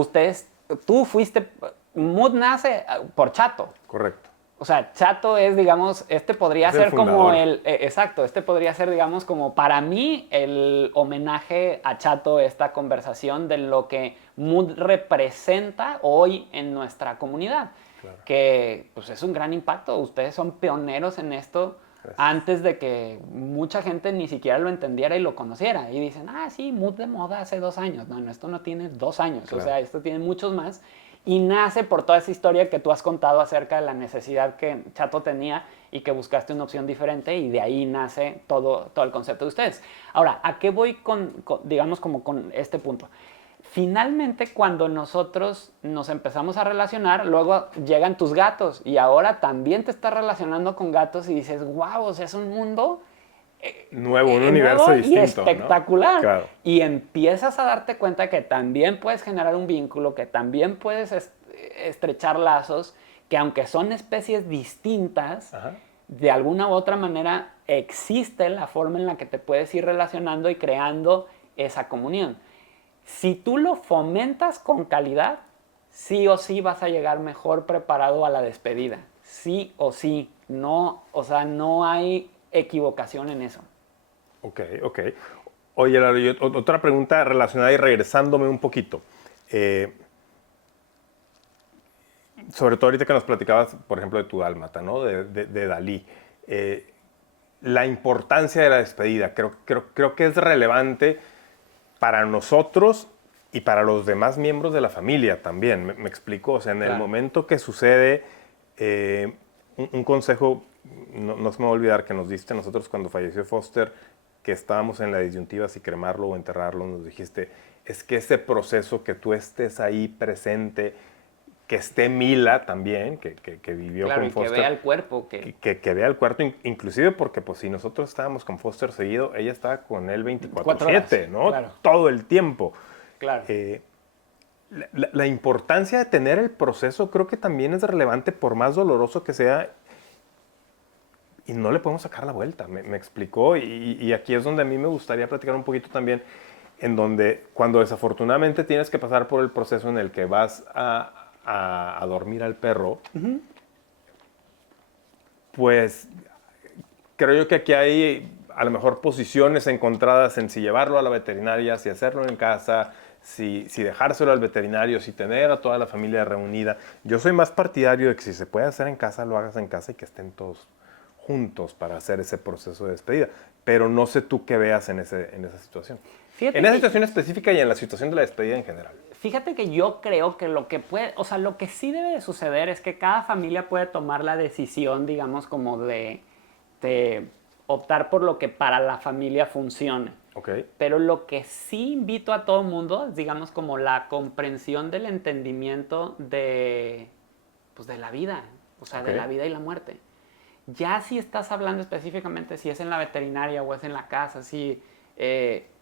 tú fuiste, Mood nace por Chato. Correcto. O sea, Chato es, digamos, podría Es ser como exacto, podría ser, digamos, como para mí el homenaje a Chato, esta conversación de lo que Mood representa hoy en nuestra comunidad. Claro. Que pues es un gran impacto, ustedes son pioneros en esto. Gracias. Antes de que mucha gente ni siquiera lo entendiera y lo conociera. Y dicen, sí, Mood de moda hace 2 años. No, esto no tiene 2 años, claro. O sea, esto tiene muchos más. Y nace por toda esa historia que tú has contado acerca de la necesidad que Chato tenía y que buscaste una opción diferente y de ahí nace todo el concepto de ustedes. Ahora, ¿a qué voy digamos, como con este punto? Finalmente, cuando nosotros nos empezamos a relacionar, luego llegan tus gatos y ahora también te estás relacionando con gatos y dices, wow, o sea, es un mundo nuevo, un universo distinto, y espectacular. ¿no? Claro. Y empiezas a darte cuenta que también puedes generar un vínculo, que también puedes estrechar lazos, que aunque son especies distintas, ajá, de alguna u otra manera existe la forma en la que te puedes ir relacionando y creando esa comunión. Si tú lo fomentas con calidad, sí o sí vas a llegar mejor preparado a la despedida. Sí o sí. No, o sea, no hay equivocación en eso. Ok. Oye, Lalo, otra pregunta relacionada y regresándome un poquito. Sobre todo ahorita que nos platicabas, por ejemplo, de tu dálmata, ¿no? De Dalí. La importancia de la despedida. Creo que es relevante para nosotros y para los demás miembros de la familia también. Me explico. O sea, en el momento que sucede, un consejo, no se me va a olvidar, que nos diste nosotros cuando falleció Foster, que estábamos en la disyuntiva si cremarlo o enterrarlo, nos dijiste, es que ese proceso, que tú estés ahí presente, que esté Mila también, que vivió con Foster. Que vea el cuerpo. Que vea el cuerpo, inclusive porque pues si nosotros estábamos con Foster seguido, ella estaba con él 24/7, ¿no? Claro. Todo el tiempo. Claro. La importancia de tener el proceso creo que también es relevante, por más doloroso que sea, y no le podemos sacar la vuelta, me explicó, y aquí es donde a mí me gustaría platicar un poquito también. en donde cuando desafortunadamente tienes que pasar por el proceso en el que vas a dormir al perro, pues creo yo que aquí hay a lo mejor posiciones encontradas en si llevarlo a la veterinaria, si hacerlo en casa, si dejárselo al veterinario, si tener a toda la familia reunida. Yo soy más partidario de que si se puede hacer en casa, lo hagas en casa y que estén todos juntos para hacer ese proceso de despedida. Pero no sé tú qué veas en esa situación. En esa situación específica y en la situación de la despedida en general. Fíjate que yo creo que lo que puede, o sea, lo que sí debe de suceder es que cada familia puede tomar la decisión, digamos, como de optar por lo que para la familia funcione. Okay. Pero lo que sí invito a todo el mundo es, digamos, como la comprensión del entendimiento pues, de la vida, o sea, de la vida y la muerte. Ya si estás hablando específicamente si es en la veterinaria o es en la casa,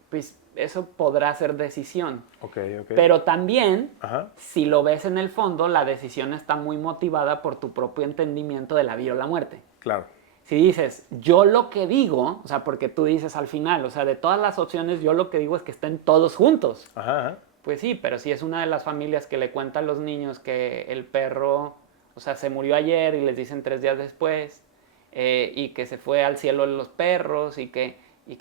pues eso podrá ser decisión. Okay. Pero también, si lo ves en el fondo, la decisión está muy motivada por tu propio entendimiento de la vida o la muerte. Claro. Si dices, yo lo que digo, o sea, porque tú dices al final, o sea, de todas las opciones, yo lo que digo es que estén todos juntos. Pues sí, pero si es una de las familias que le cuenta a los niños que el perro, o sea, se murió ayer y les dicen 3 días después, y que se fue al cielo de los perros y que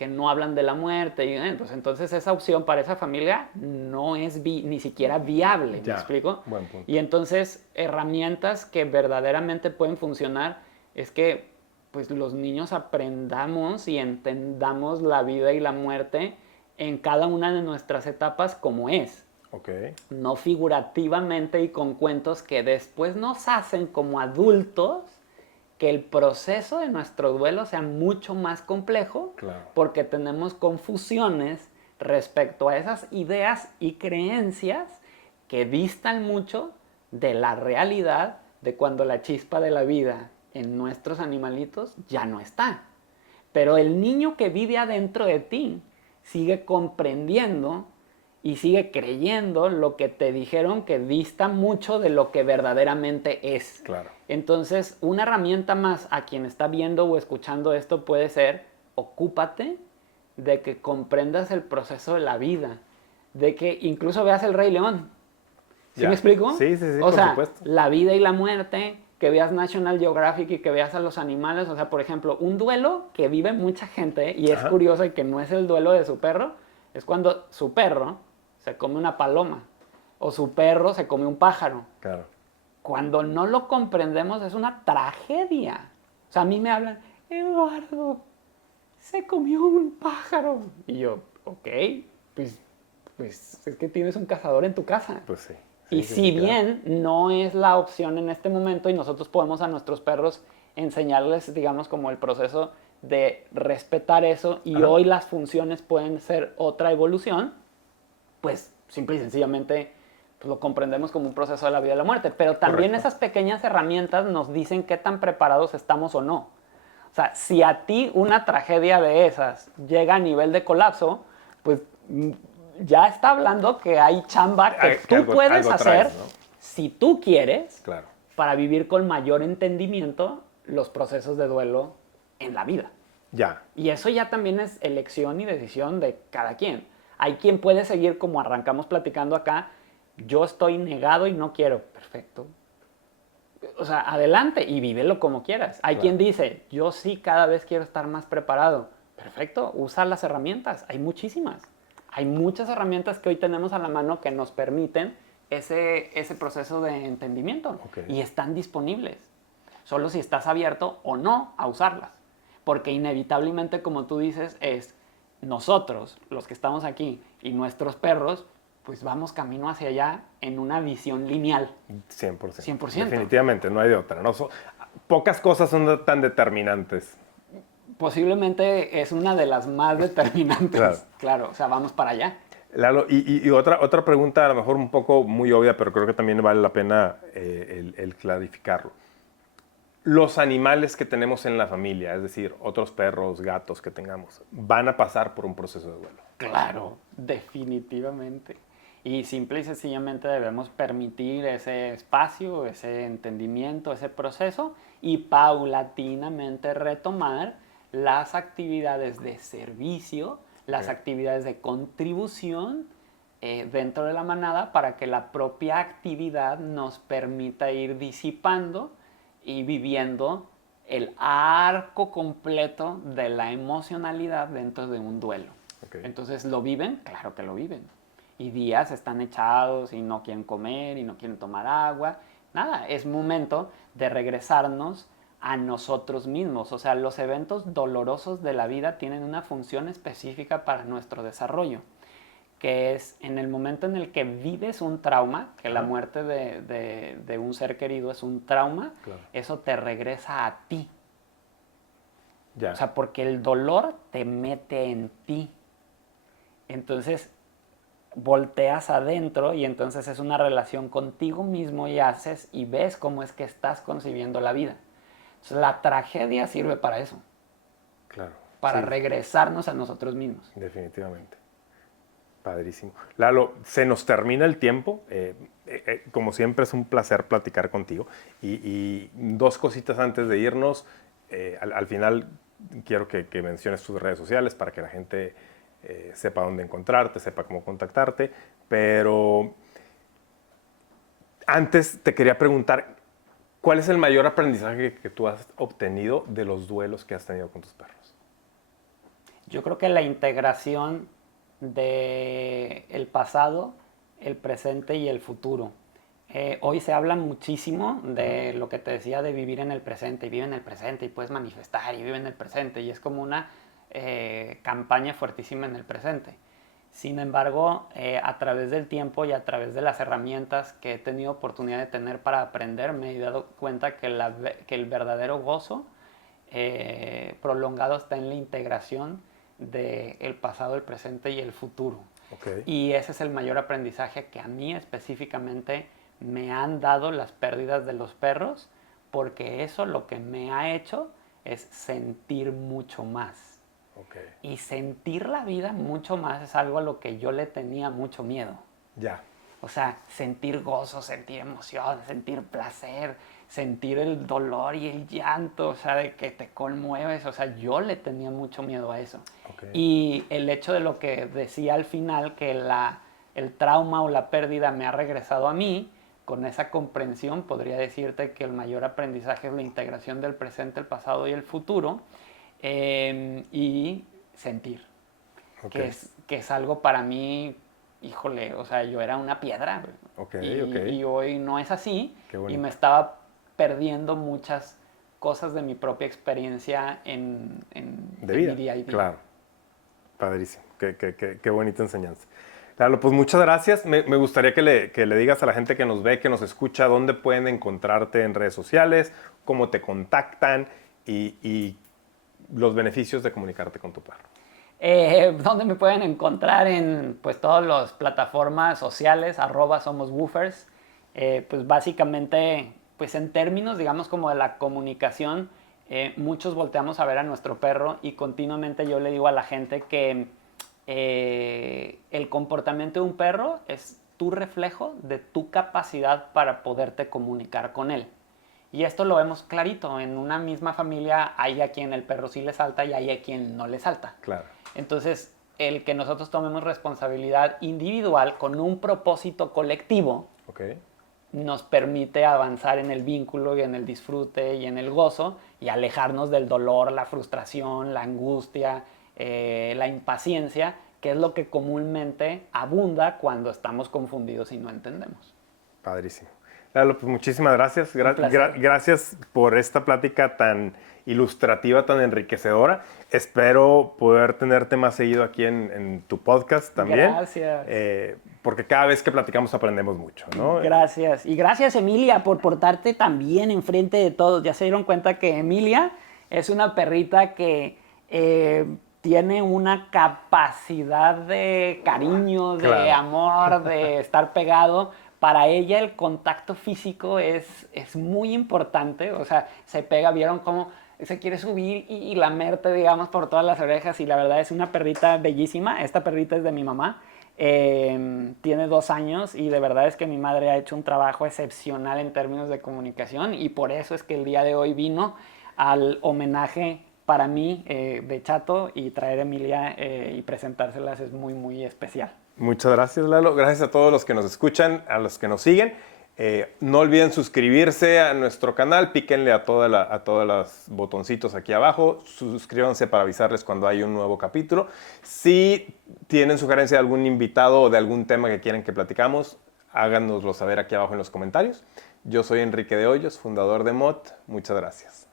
no hablan de la muerte, y, pues entonces esa opción para esa familia no es ni siquiera viable, ¿me explico? Buen punto. Y entonces herramientas que verdaderamente pueden funcionar es que pues los niños aprendamos y entendamos la vida y la muerte en cada una de nuestras etapas como es. Okay. No figurativamente y con cuentos que después nos hacen como adultos que el proceso de nuestro duelo sea mucho más complejo, claro, porque tenemos confusiones respecto a esas ideas y creencias que distan mucho de la realidad de cuando la chispa de la vida en nuestros animalitos ya no está. Pero el niño que vive adentro de ti sigue comprendiendo y sigue creyendo lo que te dijeron que dista mucho de lo que verdaderamente es. Claro. Entonces, una herramienta más a quien está viendo o escuchando esto puede ser, ocúpate de que comprendas el proceso de la vida, de que incluso veas El Rey León. ¿Sí me explico? Sí, o sea, por supuesto. La vida y la muerte, que veas National Geographic y que veas a los animales. O sea, por ejemplo, un duelo que vive mucha gente, y es curioso y que no es el duelo de su perro, es cuando su perro se come una paloma o su perro se come un pájaro. Claro. Cuando no lo comprendemos es una tragedia. O sea, a mí me hablan, Eduardo, se comió un pájaro. Y yo, ok, pues es que tienes un cazador en tu casa. Pues sí. Y si bien no es la opción en este momento y nosotros podemos a nuestros perros enseñarles, digamos, como el proceso de respetar eso y hoy las funciones pueden ser otra evolución, pues simple y sencillamente pues, lo comprendemos como un proceso de la vida y la muerte. Pero también esas pequeñas herramientas nos dicen qué tan preparados estamos o no. O sea, si a ti una tragedia de esas llega a nivel de colapso, pues ya está hablando que hay chamba que tú puedes hacer, ¿no? Si tú quieres, claro, para vivir con mayor entendimiento los procesos de duelo en la vida. Ya. Y eso ya también es elección y decisión de cada quien. Hay quien puede seguir como arrancamos platicando acá, yo estoy negado y no quiero. Perfecto. O sea, adelante y vívelo como quieras. Hay quien dice, yo sí cada vez quiero estar más preparado. Perfecto, usa las herramientas. Hay muchísimas. Hay muchas herramientas que hoy tenemos a la mano que nos permiten ese proceso de entendimiento. Y están disponibles. Solo si estás abierto o no a usarlas. Porque inevitablemente, como tú dices, es nosotros, los que estamos aquí, y nuestros perros, pues vamos camino hacia allá en una visión lineal. 100%. 100%. Definitivamente, no hay de otra. No, pocas cosas son tan determinantes. Posiblemente es una de las más determinantes. Claro, o sea, vamos para allá. Lalo, y otra pregunta, a lo mejor un poco muy obvia, pero creo que también vale la pena el clarificarlo. Los animales que tenemos en la familia, es decir, otros perros, gatos que tengamos, van a pasar por un proceso de duelo. Claro, definitivamente. Y simple y sencillamente debemos permitir ese espacio, ese entendimiento, ese proceso y paulatinamente retomar las actividades de servicio, las actividades de contribución dentro de la manada para que la propia actividad nos permita ir disipando y viviendo el arco completo de la emocionalidad dentro de un duelo. Okay. Entonces, ¿lo viven? Claro que lo viven. Y días están echados y no quieren comer y no quieren tomar agua. Nada, es momento de regresarnos a nosotros mismos. O sea, los eventos dolorosos de la vida tienen una función específica para nuestro desarrollo, que es en el momento en el que vives un trauma, que la muerte de un ser querido es un trauma, claro, eso te regresa a ti. Ya. O sea, porque el dolor te mete en ti. Entonces, volteas adentro y entonces es una relación contigo mismo y haces y ves cómo es que estás concibiendo la vida. Entonces, la tragedia sirve para eso. Claro. Para regresarnos a nosotros mismos. Definitivamente. Padrísimo. Lalo, se nos termina el tiempo. Como siempre es un placer platicar contigo. Y dos cositas antes de irnos. Al final quiero que menciones tus redes sociales para que la gente sepa dónde encontrarte, sepa cómo contactarte. Pero antes te quería preguntar, ¿cuál es el mayor aprendizaje que tú has obtenido de los duelos que has tenido con tus perros? Yo creo que la integración del pasado, el presente y el futuro. Hoy se habla muchísimo de lo que te decía de vivir en el presente, y vive en el presente y puedes manifestar y vive en el presente, y es como una campaña fuertísima en el presente. Sin embargo, a través del tiempo y a través de las herramientas que he tenido oportunidad de tener para aprender, me he dado cuenta que el verdadero gozo prolongado está en la integración del pasado, el presente y el futuro. Okay. Y ese es el mayor aprendizaje que a mí específicamente me han dado las pérdidas de los perros, porque eso lo que me ha hecho es sentir mucho más. Okay. Y sentir la vida mucho más es algo a lo que yo le tenía mucho miedo. Ya. O sea, sentir gozo, sentir emoción, sentir placer, sentir el dolor y el llanto, o sea, de que te conmueves. O sea, yo le tenía mucho miedo a eso. Okay. Y el hecho de lo que decía al final, que el trauma o la pérdida me ha regresado a mí, con esa comprensión podría decirte que el mayor aprendizaje es la integración del presente, el pasado y el futuro, y sentir. Okay. Que es algo para mí, híjole, o sea, yo era una piedra. Okay, y hoy no es así. Y me estaba perdiendo muchas cosas de mi propia experiencia en mi día a día. Claro, padrísimo, qué bonita enseñanza. Claro, pues muchas gracias. Me gustaría que le digas a la gente que nos ve, que nos escucha, dónde pueden encontrarte en redes sociales, cómo te contactan y los beneficios de comunicarte con tu perro. ¿Dónde me pueden encontrar? En pues todas las plataformas sociales, @somoswoofers. Pues básicamente, pues en términos, digamos, como de la comunicación, muchos volteamos a ver a nuestro perro y continuamente yo le digo a la gente que el comportamiento de un perro es tu reflejo de tu capacidad para poderte comunicar con él. Y esto lo vemos clarito. En una misma familia hay a quien el perro sí le salta y hay a quien no le salta. Claro. Entonces, el que nosotros tomemos responsabilidad individual con un propósito colectivo, okay, nos permite avanzar en el vínculo y en el disfrute y en el gozo y alejarnos del dolor, la frustración, la angustia, la impaciencia, que es lo que comúnmente abunda cuando estamos confundidos y no entendemos. Padrísimo. Lalo, pues muchísimas gracias. Gracias por esta plática tan ilustrativa, tan enriquecedora. Espero poder tenerte más seguido aquí en tu podcast también. Gracias. Porque cada vez que platicamos aprendemos mucho, ¿no? Gracias. Y gracias, Emilia, por portarte tan bien enfrente de todos. Ya se dieron cuenta que Emilia es una perrita que tiene una capacidad de cariño, de claro, amor, de estar pegado. Para ella el contacto físico es muy importante. O sea, se pega, vieron cómo se quiere subir y lamerte, digamos, por todas las orejas. Y la verdad es una perrita bellísima. Esta perrita es de mi mamá. Tiene 2 años y de verdad es que mi madre ha hecho un trabajo excepcional en términos de comunicación. Y por eso es que el día de hoy vino al homenaje para mí de Chato, y traer a Emilia y presentárselas es muy, muy especial. Muchas gracias, Lalo. Gracias a todos los que nos escuchan, a los que nos siguen. No olviden suscribirse a nuestro canal, píquenle a todos los botoncitos aquí abajo, suscríbanse para avisarles cuando hay un nuevo capítulo. Si tienen sugerencia de algún invitado o de algún tema que quieren que platicamos, háganoslo saber aquí abajo en los comentarios. Yo soy Enrique de Hoyos, fundador de MOT. Muchas gracias.